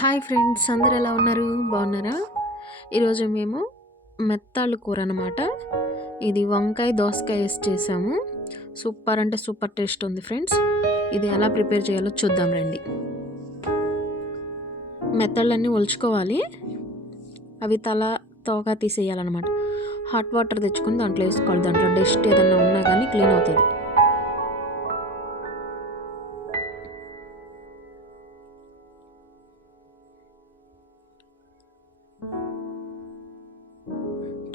Hi friends, అందరు ఎలా ఉన్నారు? బాగున్నారా? ఈరోజు మేము మెత్తాళ్ళు కూర అనమాట. ఇది వంకాయ దోసకాయ వేసి చేసాము. సూపర్ అంటే సూపర్ టేస్ట్ ఉంది ఫ్రెండ్స్. ఇది ఎలా ప్రిపేర్ చేయాలో చూద్దాం రండి. మెత్తళ్ళన్నీ ఒలుచుకోవాలి. అవి తోక తీసేయాలన్నమాట. హాట్ వాటర్ తెచ్చుకొని దాంట్లో వేసుకోవాలి. దాంట్లో డస్ట్ ఏదన్నా ఉన్నా కానీ క్లీన్ అవుతుంది.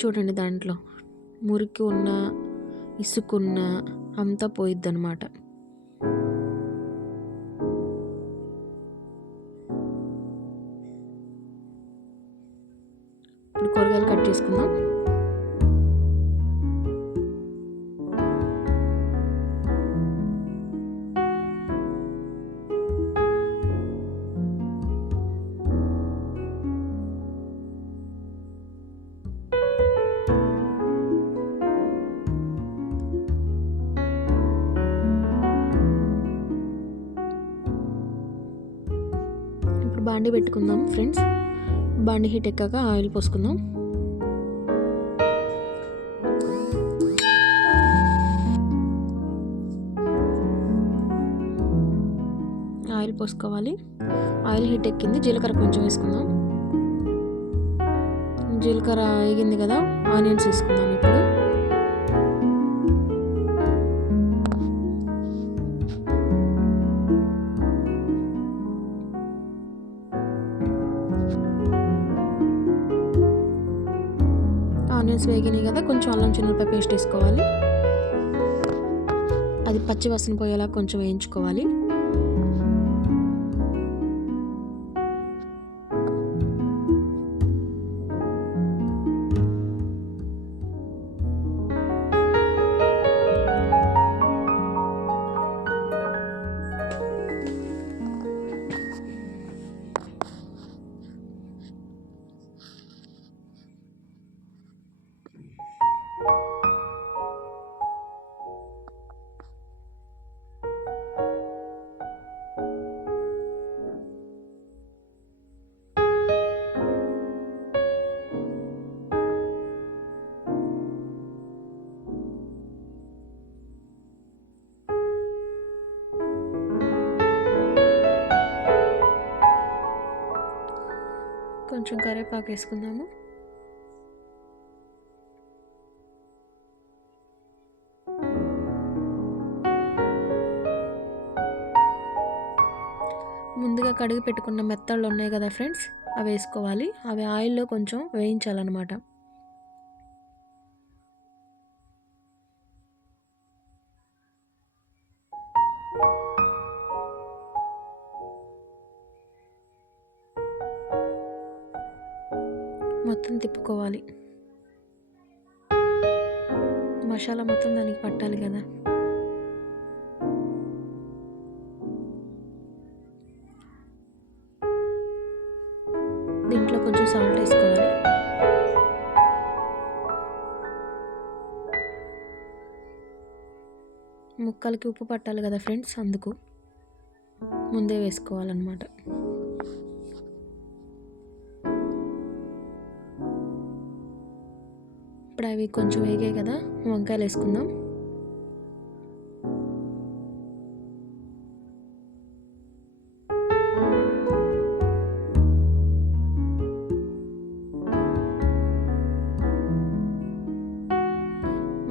చూడండి, దాంట్లో మురికి ఉన్న ఇసుకున్న అంతా పోయిద్ది అనమాట. ఇప్పుడు కూరగాయలు కట్ చేసుకుందాం. బాండి పెట్టుకుందాం ఫ్రెండ్స్. బాండి హీట్ ఎక్కాక ఆయిల్ పోసుకుందాం. ఆయిల్ పోసుకోవాలి. ఆయిల్ హీట్ ఎక్కింది. జీలకర్ర కొంచెం వేసుకుందాం. జీలకర్ర వేగింది కదా, ఆనియన్స్ వేసుకుందాం. ఇప్పుడు ఆనియన్స్ వేగినాయి కదా, కొంచెం అల్లం చిన్నపాయ పేస్ట్ వేసుకోవాలి. అది పచ్చి వాసన పోయేలా కొంచెం వేయించుకోవాలి. కొంచెం కరివేపాకు వేసుకుందాము. ముందుగా కడిగి పెట్టుకున్న మెత్తళ్ళు ఉన్నాయి కదా ఫ్రెండ్స్, అవి వేసుకోవాలి. అవి ఆయిల్లో కొంచెం వేయించాలన్నమాట. మొత్తం తిప్పుకోవాలి. మసాలా మొత్తం దానికి పట్టాలి కదా. దీంట్లో కొంచెం సాల్ట్ వేసుకోవాలి. ముక్కలకి ఉప్పు పట్టాలి కదా ఫ్రెండ్స్, అందుకు ముందే వేసుకోవాలన్నమాట. ఇప్పుడు అవి కొంచెం వేగాయి కదా, వంకాయలు వేసుకుందాం.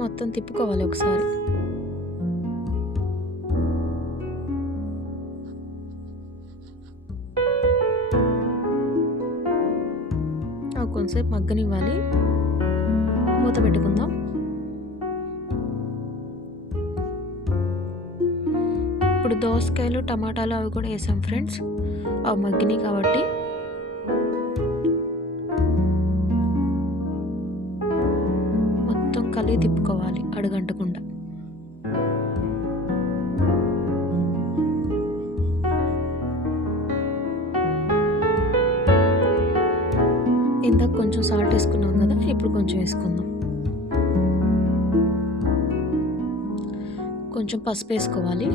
మొత్తం తిప్పుకోవాలి ఒకసారి. కొంచెంసేపు మగ్గనివ్వాలి. మూత పెట్టుకుందాం. ఇప్పుడు దోసకాయలు టమాటాలు అవి కూడా వేసాం ఫ్రెండ్స్. అవి మగ్గినాయి కాబట్టి మొత్తం కలిగి తిప్పుకోవాలి అడుగంటకుండా. ఇందాక కొంచెం సాల్ట్ వేసుకున్నాం కదా, ఇప్పుడు కొంచెం వేసుకుందాం. కొంచెం పసుపు వేసుకోవాలి.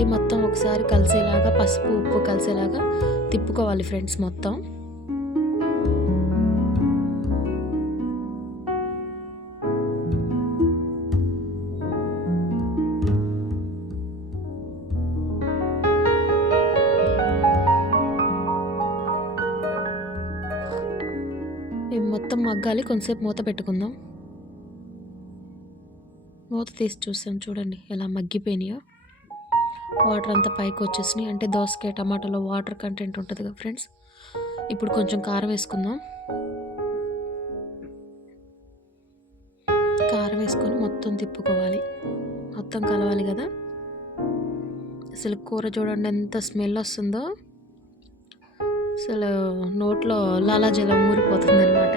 మళ్ళీ మొత్తం ఒకసారి కలిసేలాగా పసుపు ఉప్పు కలిసేలాగా తిప్పుకోవాలి ఫ్రెండ్స్ మొత్తం. ఇవి మొత్తం మగ్గాలి, కొంతసేపు మూత పెట్టుకుందాం. మూత తీసి చూసాం, చూడండి ఎలా మగ్గిపోయినాయో. వాటర్ అంతా పైకి వచ్చేసినాయి, అంటే దోసకాయ టమాటాలో వాటర్ కంటెంట్ ఉంటుంది కదా ఫ్రెండ్స్. ఇప్పుడు కొంచెం కారం వేసుకుందాం. కారం వేసుకొని మొత్తం తిప్పుకోవాలి, మొత్తం కలవాలి కదా. అసలు కూర చూడండి ఎంత స్మెల్ వస్తుందో, అసలు నోట్లో లాలాజలం ఊరిపోతుంది అనమాట.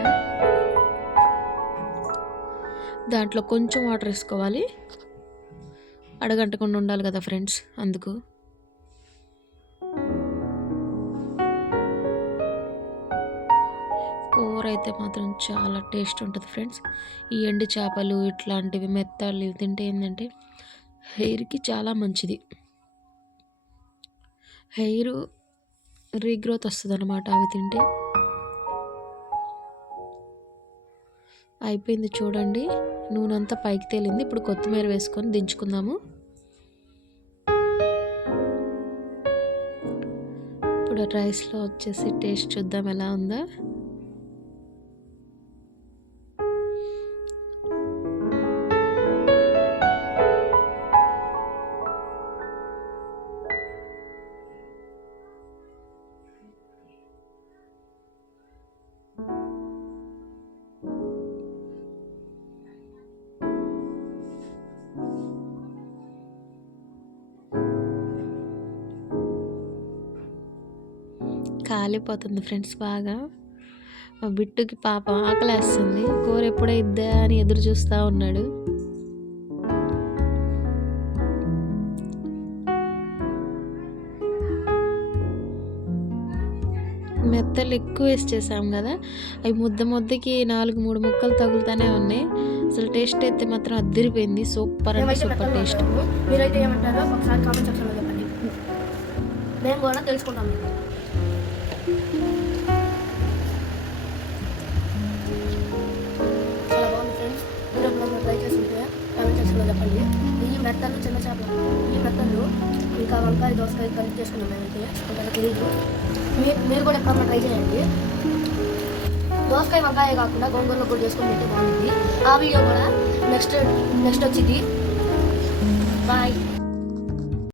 దాంట్లో కొంచెం వాటర్ వేసుకోవాలి, అడగంటకుండా ఉండాలి కదా ఫ్రెండ్స్, అందుకు. కూర అయితే మాత్రం చాలా టేస్ట్ ఉంటుంది ఫ్రెండ్స్. ఈ ఎండు చేపలు ఇట్లాంటివి మెత్తాలు ఇవి తింటే ఏంటంటే హెయిర్కి చాలా మంచిది. హెయిర్ రీగ్రోత్ వస్తుంది అనమాట అవి తింటే. అయిపోయింది చూడండి, నూనె అంతా పైకి తేలింది. ఇప్పుడు కొత్తిమీర వేసుకొని దించుకుందాము. ఇప్పుడు రైస్లో వచ్చేసి టేస్ట్ చూద్దాం ఎలా ఉందో. కాలిపోతుంది ఫ్రెండ్స్ బాగా. మా బిట్టుకి పాపం ఆకలేస్తుంది, కూర ఎప్పుడైద్దా అని ఎదురు చూస్తూ ఉన్నాడు. మెత్తలు ఎక్కువ వేసి చేసాం కదా, అవి ముద్దకి 4-3 ముక్కలు తగులుతూనే ఉన్నాయి. అసలు టేస్ట్ అయితే మాత్రం అదిరిపోయింది, సూపర్ అంటే సూపర్ టేస్ట్. మీరైతే ఏమంటారో ఒకసారి కామెంట్ సెక్షన్లో చెప్పండి, మేము కూడా తెలుసుకుంటాం. చాలా బాగుంది ఫ్రెండ్స్, మీరు ఎప్పుడైనా ట్రై చేస్తుంటే కామెంట్ సెక్షన్లో చెప్పండి. ఈ మెత్తలు చిన్న చేపలు, ఈ మెత్తలు ఇంకా వంకాయ దోసకాయ కలిపి చేసుకున్నాం మేమైతే, ఇంకా తెలియదు. మీరు కూడా ఎప్పుడన్నా ట్రై చేయండి. దోసకాయ వంకాయ కాకుండా గోంగూరలో కూడా చేసుకొని తింటే బాగుంటుంది. ఆ వీడియో కూడా నెక్స్ట్ వచ్చింది. బాయ్.